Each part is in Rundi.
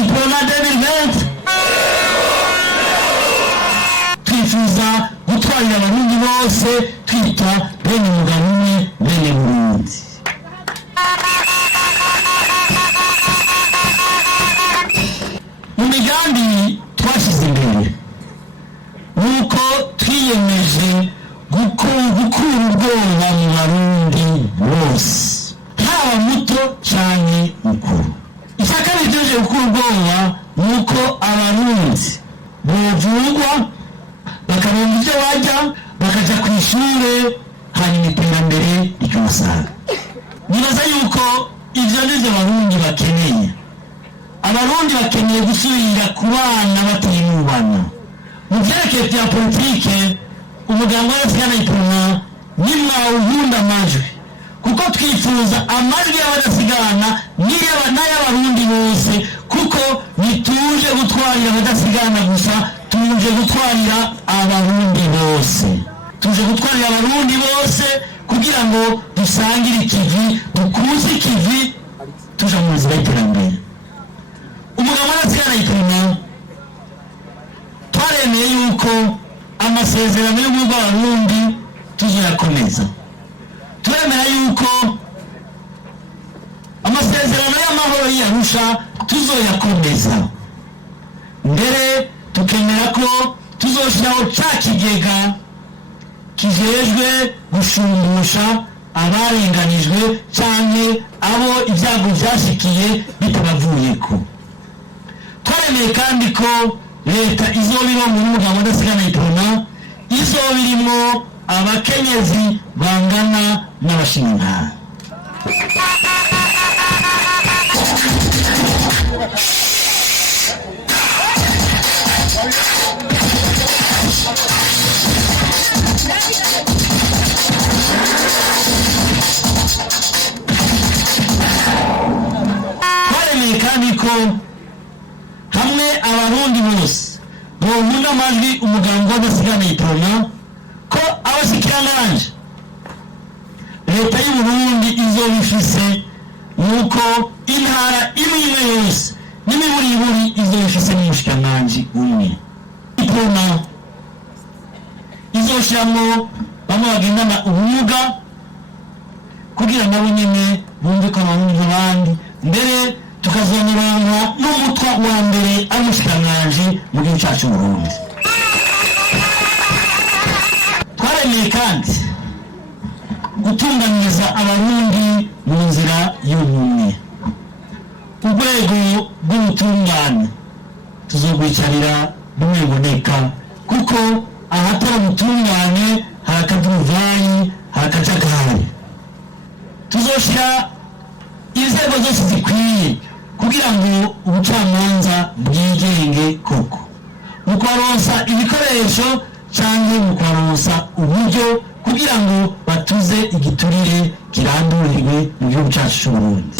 UPRONA 2020 twifuza gutwarira abarundi bose twita bene umugabo umwe bene Burundi. Mu migambi twashize imbere nuko twiyemeje gukura ubwoba mu barundi bose, haba muto cyane mukuru. Ishyaka riteje gukura ubwoba nuko abarundi bovugwa bakaronka ibyo bajya bakaja ku ishure hanyuma iterambere rikabasanga. Nibaza yuko ivyo nivyo abarundi bakeneye. Abarundi bakeneye gusubira ku bana batinubana. Mu vyerekeye vya politike umugambwe w'abadasigana nimwawuhunda amajwi, kuko twifuza amajwi y'abadasigana n'ay'abarundi bose, kuko nituje gutwarira abadasigana gusa, tuje gutwarira abarundi bose. Tuje gutwarira abarundi bose kugira ngo dusangire ikivi, dukuze ikivi, tuja mu nzira y'iterambere. Umugambwe w'abadasigana twaremeye yuko amasezerano y'ubumwe bw'abarundi tuzoyakomeza. Turemera yuko amasezerano y'amahoro y'Arusha tuzoyakomeza, mbere tukemera ko tuzoshiraho ca kigega kijejwe gushumbusha abarenganijwe canke abo ibyago vyashikiye bitabavuyeko. Twaremeye kandi ko leta izobiro mu mugambwe w'abadasigana UPRONA izobirimwo abakenyezi bangana n'abashinga. Twaremeye kandi ko hamwe abarundi bose bohunda amajwi umugambwe w'abadasigana UPRONA, ko abashikiranganje leta y'u Burundi izoba ifise nuko intara imwe yose n'imiburiburi izoba ifise n'umushikiranganji umwe. UPRONA izoshiramwo bamwe bagendana ubumuga kugira nabo nyene bumve ko abarundi nk'abandi, mbere tukazomuronka n'umutwa wa mbere ari umushikiranganji mu gihugu cacu Burundi. Twaremeye kandi gutunganiriza abarundi mu nzira y'ubumwe. Urwego rw'ubutungane tuzogwicarira rumwe ruboneka, kuko ahatari ubutungane hari akaduruvayi, hari akajagari. Tuzoshira inzego zose zikwiye kugira ngo ubucamanza bwigenge koko, mu kubaronsa ibikoresho canke mu kubaronsa uburyo kugira ngo batuze igiturire kirandurirwe mu gihugu cacu c'Uburundi.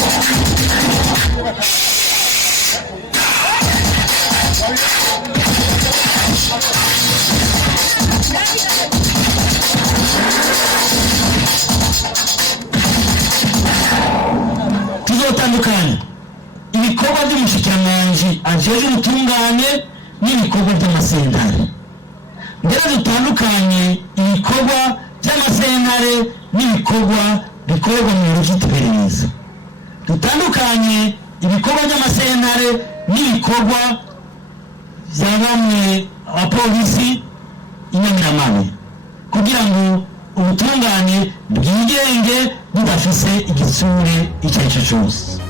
Tuzotandukanya ibikorwa by'umushikiranganji ajejwe ubutungane n'ibikorwa by'amasentare, mbere dutandukanye ibikorwa by'amasentare n'ibikorwa bikorerwa mu biro vy'iperereza. Dutandukanye ibikorwa by'amasentare n'ibikorwa vya bamwe abapolisi inyamiramabi, kugira ngo ubutungane bwigenge budafise igitsure icyo ari cyo cyose.